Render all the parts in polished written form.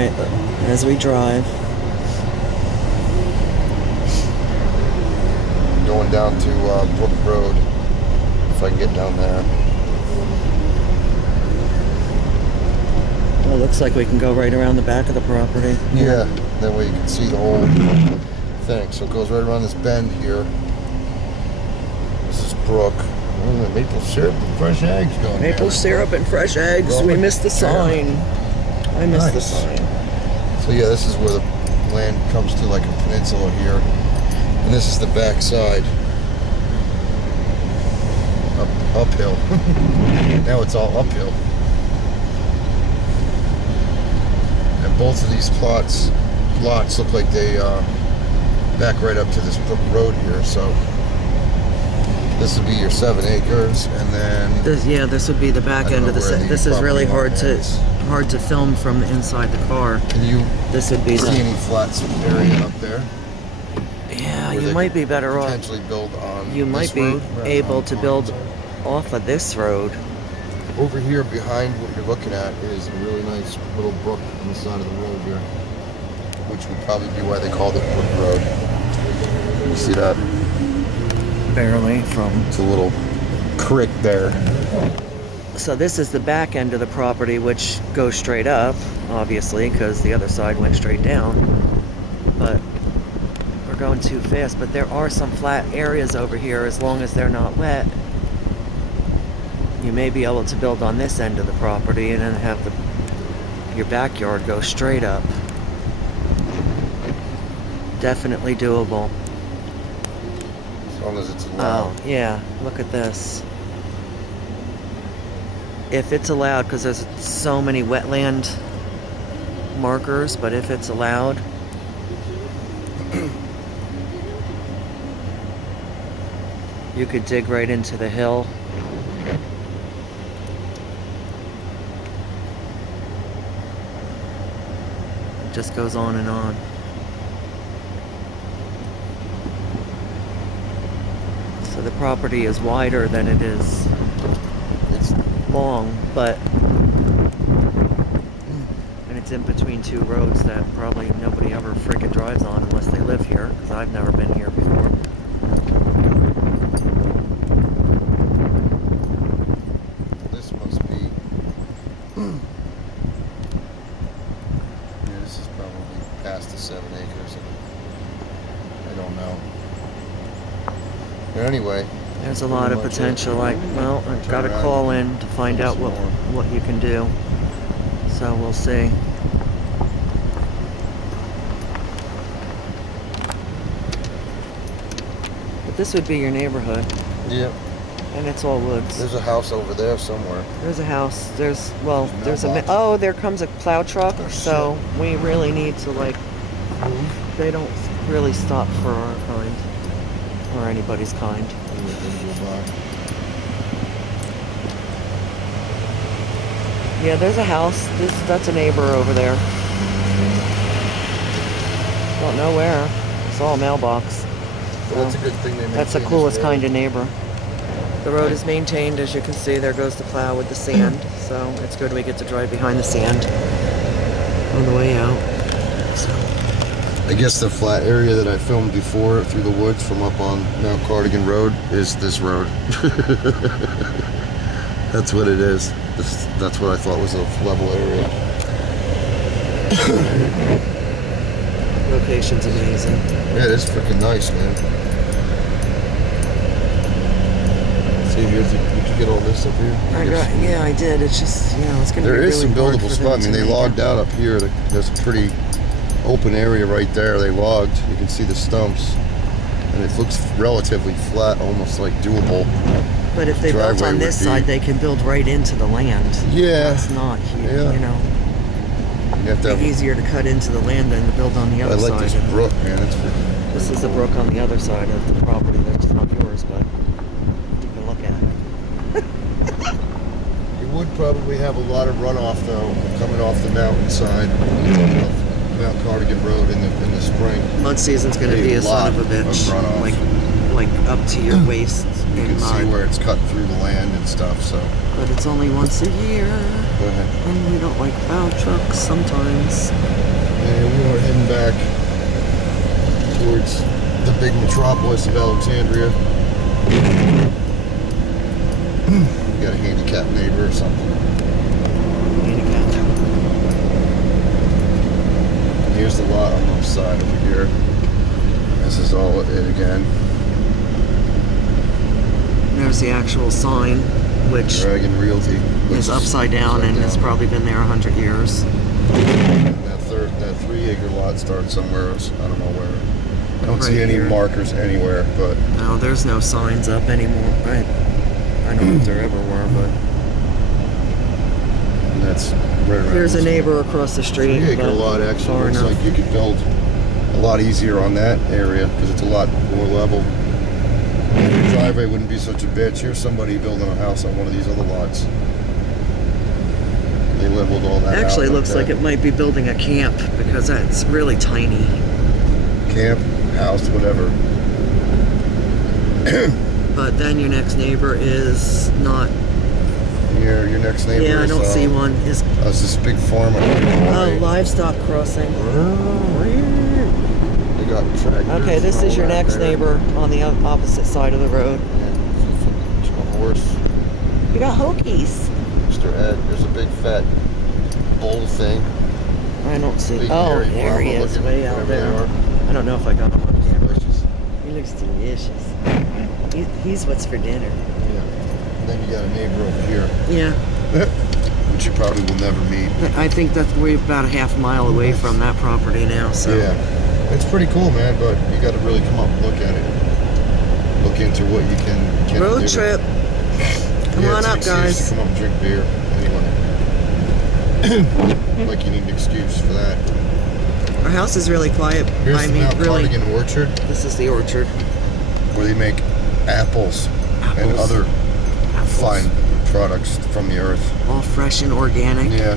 Alright, as we drive. Going down to Brook Road, if I can get down there. Well, it looks like we can go right around the back of the property. Yeah, that way you can see the whole thing. So it goes right around this bend here. This is Brook. Oh, maple syrup and fresh eggs going Maple there. syrup and fresh eggs. We missed the sign. I missed the sign. So yeah, this is where the land comes to like a peninsula here. And this is the back side. Uphill. Now it's all uphill. And both of these lots look like they back right up to this Brook Road here. So this would be your 7 acres, and then This would be the back end of the set. This is really hard to film from inside the car. Can you This would be see any flat area up there? Yeah, you might be better off. Potentially build on. You might be able to build off of this road. Over here behind what you're looking at is a really nice little brook on the side of the road here, which would probably be why they called it Brook Road. You see that? Barely from. It's a little creek there. So this is the back end of the property, which goes straight up, obviously, because the other side went straight down. But we're going too fast. But there are some flat areas over here, as long as they're not wet. You may be able to build on this end of the property and then have your backyard go straight up. Definitely doable. As long as it's allowed. Oh, yeah. Look at this. If it's allowed, because there's so many wetland markers, but if it's allowed, you could dig right into the hill. It just goes on and on. So the property is wider than it is long, but and it's in between two roads that probably nobody ever freaking drives on unless they live here, because I've never been here before. This must be. Yeah, this is probably past the 7 acres. I don't know. But anyway. There's a lot of potential. I've got to call in to find out what you can do. So we'll see. But this would be your neighborhood. Yep. And it's all woods. There's a house over there somewhere. There's a house. There's oh, there comes a plow truck. So we really need to they don't really stop for our kind or anybody's kind. Yeah, there's a house. That's a neighbor over there. Don't know where. It's all a mailbox. Well, that's a good thing. That's the coolest kind of neighbor. The road is maintained, as you can see. There goes the plow with the sand. So it's good we get to drive behind the sand on the way out. So. I guess the flat area that I filmed before through the woods from up on Mount Cardigan Road is this road. That's what it is. That's what I thought was a level area. Location's amazing. Yeah, it is freaking nice, man. See, did you get all this up here? Yeah, I did. It's just, it's going to be really hard. There is some buildable spot. I mean, they logged out up here. There's a pretty open area right there. They logged. You can see the stumps, and it looks relatively flat, almost like doable. But if they built on this side, they can build right into the land. Yeah, that's not huge. Yeah. You have to easier to cut into the land than to build on the other side. I like this brook, man. This is the brook on the other side of the property. That's not yours, but you can look at it. You would probably have a lot of runoff though, coming off the mountainside. Mount Cardigan Road in the spring. Mud season's going to be a son of a bitch. Like like up to your waist You in can see mud. where it's cut through the land and stuff, so. But it's only once a year, Go ahead. and we don't like plow trucks sometimes. And we are heading back towards the Big Metropolis of Alexandria. You got a handicapped neighbor or something. Handicapped. And here's the lot on the side over here. This is all it again. There's the actual sign, which Cardigan Realty. Which is upside down and has probably been there 100 years. That 3-acre lot starts somewhere else. I don't know where. I don't Right see any here. markers anywhere, but No, there's no signs up anymore. I don't know if there ever were, but and that's right around. there's a this neighbor across the street. 3-acre but lot actually far looks enough. like you could build a lot easier on that area because it's a lot more level. The driveway wouldn't be such a bitch. Here's somebody building a house on one of these other lots. They leveled all that Actually, out looks like it might be building a camp because that's really tiny. camp, house, whatever. But then your next neighbor is not. Your next neighbor Yeah, I is, don't see one. Is That's this big farm. oh, livestock crossing. They got tractors. Okay, this and is all your that next there. neighbor on the opposite side of the road. Yeah, a horse. You got Hokies. Mr. Ed, there's a big fat bull thing. I don't see. Big Oh, hairy there he llama is, looking, way out whatever they there. are. I don't know if I got him on camera. Delicious. He looks delicious. He's what's for dinner. Yeah. And then you got a neighbor over here, Yeah, which you probably will never meet. I think that we're about a half mile away from that property now. So Yeah. It's pretty cool, man, but you got to really come up and look at it. Look into what you can road do. trip. Come Yeah, on it's an up, excuse guys. to come up and drink beer. Anyway. Like you need an excuse for that. Our house is really quiet. Here's I the mean, Mount really. Cardigan Orchard, This is the orchard. where they make apples and Apples. other Apples. fine products from the earth. All fresh and organic. Yeah,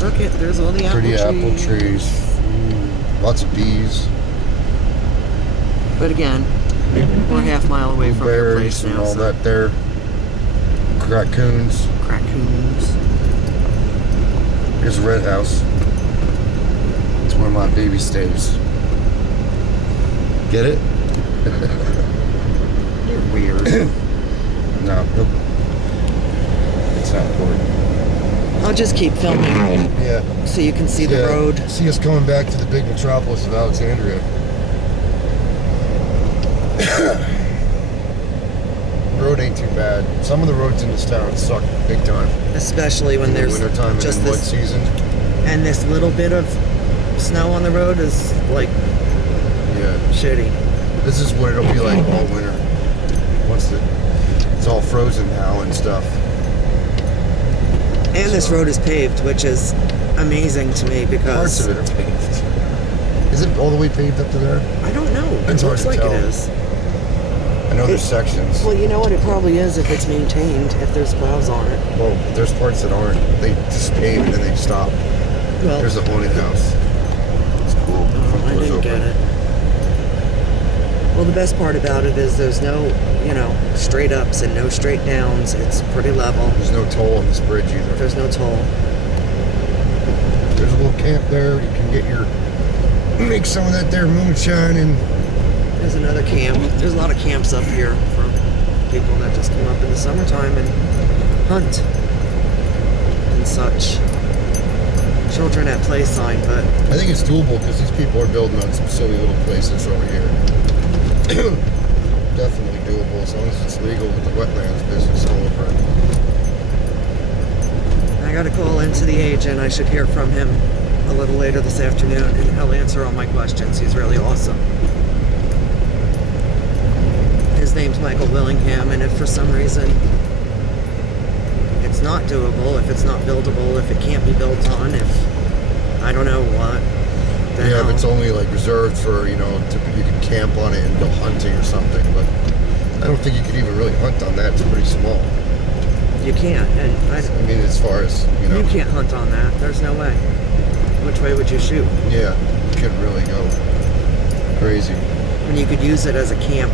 Look at there's all the apple pretty trees. apple trees. Lots of bees, But again, we're a half mile away from your berries, place and now. all So that there. Raccoons. raccoons. Here's a red house. It's where my baby stays. Get it? You're weird. No, nope. It's not important. I'll just keep filming Yeah. so you can see the road. See us coming back to the Big Metropolis of Alexandria. Road ain't too bad. Some of the roads in this town suck big time. Especially when In the there's wintertime and just in mud this season. and this little bit of snow on the road is like Yeah. shitty. This is what it'll be like all winter. Once it's all frozen now and stuff. And this road is paved, which is amazing to me Parts because of it are paved. Is it all the way paved up to there? I don't know. It It's hard looks to like tell. it is. I know there's sections. Well, you know what? It probably is if it's maintained, if there's plows on it. Well, there's parts that aren't. They just pave and then they stop. Well, There's a haunted house. It's cool. oh, Front I door's didn't get open. it. Well, the best part about it is there's no, straight ups and no straight downs. It's pretty level. There's no toll on this bridge either. There's no toll. There's a little camp there. You can make some of that there moonshine and There's another camp. There's a lot of camps up here for people that just come up in the summertime and hunt and such. Children at play sign, but I think it's doable because these people are building on some silly little places over here. Definitely doable as long as it's legal with the wetlands business all over it. I got to call into the agent. I should hear from him a little later this afternoon, and he'll answer all my questions. He's really awesome. His name's Michael Willingham, and if for some reason it's not doable, if it's not buildable, if it can't be built on, if I don't know what, then Yeah, if I'll- it's only like reserved for, you can camp on it and go hunting or something, but I don't think you could even really hunt on that. It's pretty small. you can't. And I mean, as far as, you can't hunt on that. There's no way. Which way would you shoot? Yeah, you couldn't really go crazy. When you could use it as a camp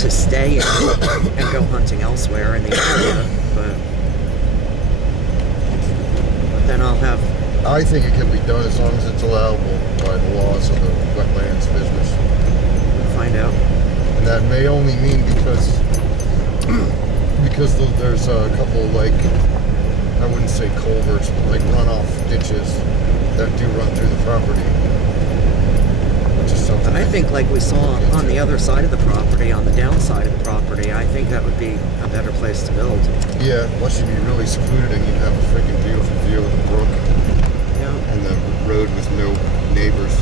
to stay and go hunting elsewhere in the area, but then I'll have. I think it can be done as long as it's allowable by the laws of the wetlands business. Find out. And that may only mean because there's a couple, like, I wouldn't say culverts, but like runoff ditches that do run through the property. Which is something I think, like we saw on the other side of the property, on the downside of the property, I think that would be a better place to build. Yeah, plus you'd be really secluded and you'd have a freaking beautiful view of the brook Yeah. and the road with no neighbors.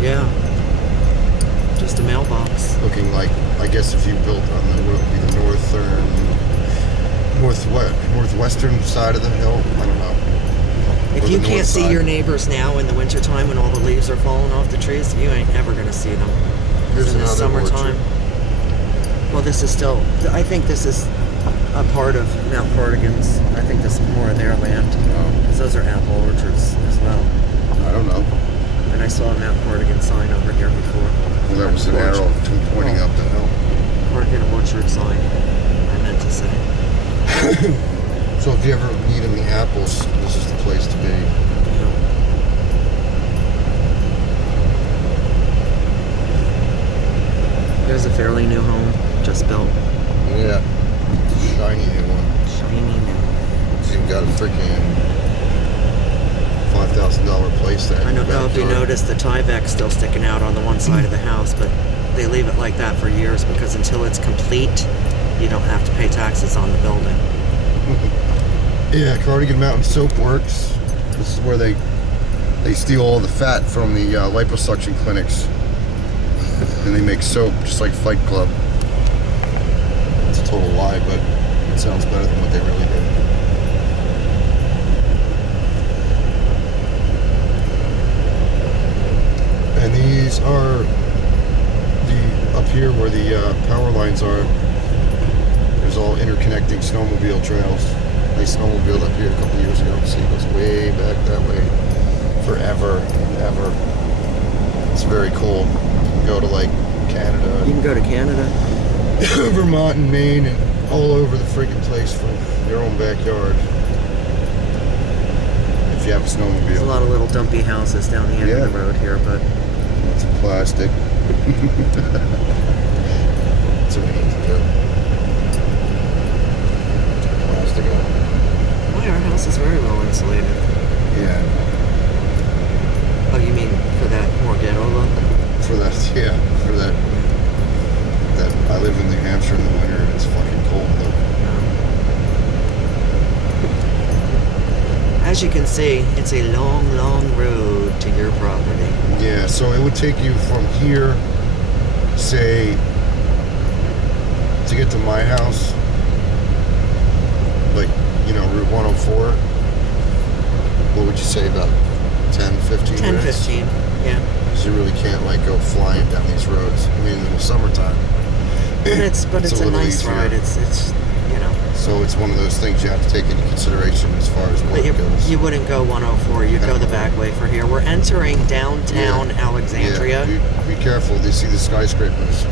Yeah. Just a mailbox. Looking like, I guess if you built on the road, it'd be the northwestern side of the hill. I don't know. If Or you the can't north see side. your neighbors now in the wintertime when all the leaves are falling off the trees, you ain't ever going to see them. Here's in the another summertime. orchard. Well, this is still, I think this is a part of Mount Cardigan's. I think this is more of their land. Because those are apple orchards as well. I don't know. And I saw a Mount Cardigan sign over here before. Well, that was an Orchard. arrow pointing up the hill. Cardigan orchard sign, I meant to say. So if you ever need any apples, this is the place to be. There's a fairly new home, just built. Yeah. Shiny new one. Shiny new. So you've got a freaking $5,000 place there. I don't know if you noticed the Tyvek's still sticking out on the one side of the house, but they leave it like that for years because until it's complete, you don't have to pay taxes on the building. Yeah, Cardigan Mountain Soap Works. This is where they steal all the fat from the liposuction clinics. And they make soap just like Fight Club. It's a total lie, but it sounds better than what they really do. And these are up here where the power lines are. There's all interconnecting snowmobile trails. They snowmobiled up here a couple years ago. See, it goes way back that way. Forever and ever. It's very cool. You can go to like Canada. You can go to Canada. Vermont and Maine and all over the freaking place from your own backyard. If you have a snowmobile. There's a lot of little dumpy houses down the end of the road here, but it's plastic. That's what we need to do. Plastic out. why our house is very well insulated. Yeah. Oh, you mean for that more ghetto look? For that, yeah. For that. I live in New Hampshire in the winter and it's fucking cold though. As you can see, it's a long, long road to your property. Yeah, so it would take you from here, say, to get to my house, like, you know, Route 104. What would you say, about 10, 15 10, minutes? 15, yeah. Because you really can't, like, go flying down these roads. I mean, in the summertime. But it's a little nice easier. ride. It's you know. So it's one of those things you have to take into consideration as far as But work goes. you wouldn't go 104. You'd go the back way for here. We're entering downtown Alexandria. Yeah, be careful. They see the skyscrapers.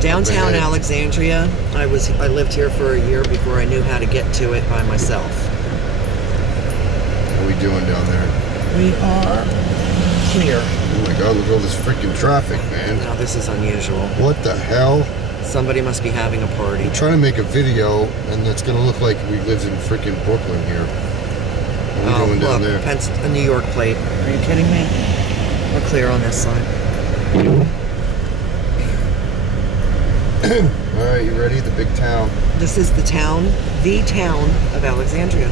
Downtown ahead. Alexandria. I lived here for a year before I knew how to get to it by myself. What are we doing down there? We are here. Oh my god, look at all this freaking traffic, man. Now this is unusual. What the hell? Somebody must be having a party. I'm trying to make a video, and it's going to look like we lived in freaking Brooklyn here. What are we doing down there? A New York plate. Are you kidding me? We're clear on this side. Alright, you ready? The big town. This is the town of Alexandria.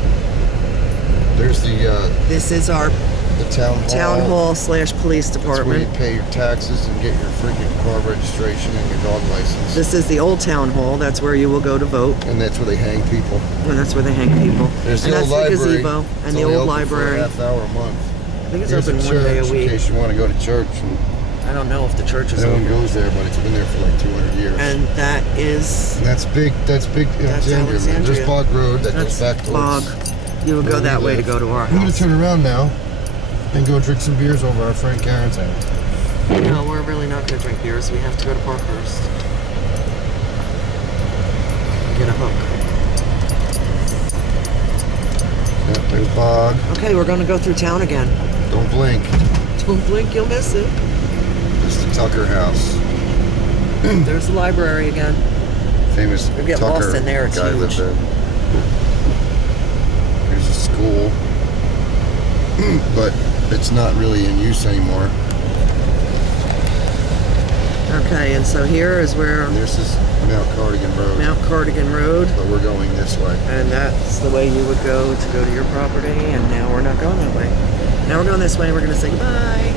There's the This is our town hall. town hall / police That's where department. you pay your taxes and get your freaking car registration and your dog license. This is the old town hall. That's where you will go to vote. And that's where they hang people. And that's where they hang people. There's and the that's old library. the gazebo It's and the only old open library. for a half hour a month. I think it's Here's open the 1 day a church, week. in case you want to go to church. I don't know if the church is No one open. goes there, but it's been there for like 200 years. And that is And that's big Alexandria. Man. Alexandria. There's Bog Road that that's goes back Bog. towards You would go where we that way to live. go to our I'm going house. to turn around now and go drink some beers over our friend Karen's house. No, we're really not going to drink beers. We have to go to Parkhurst. get a hook. Yeah, there's bog. Okay, we're gonna go through town again. Don't blink. Don't blink, you'll miss it. It's the Tucker house. There's the library again. Famous We get Tucker lost in there, it's guy lived huge. there. Here's a school. But it's not really in use anymore. Okay, and so here is where And this is Mount Cardigan Road. Mount Cardigan Road, But we're going this way. and that's the way you would go to your property, and now we're not going that way. Now we're going this way, and we're gonna say goodbye.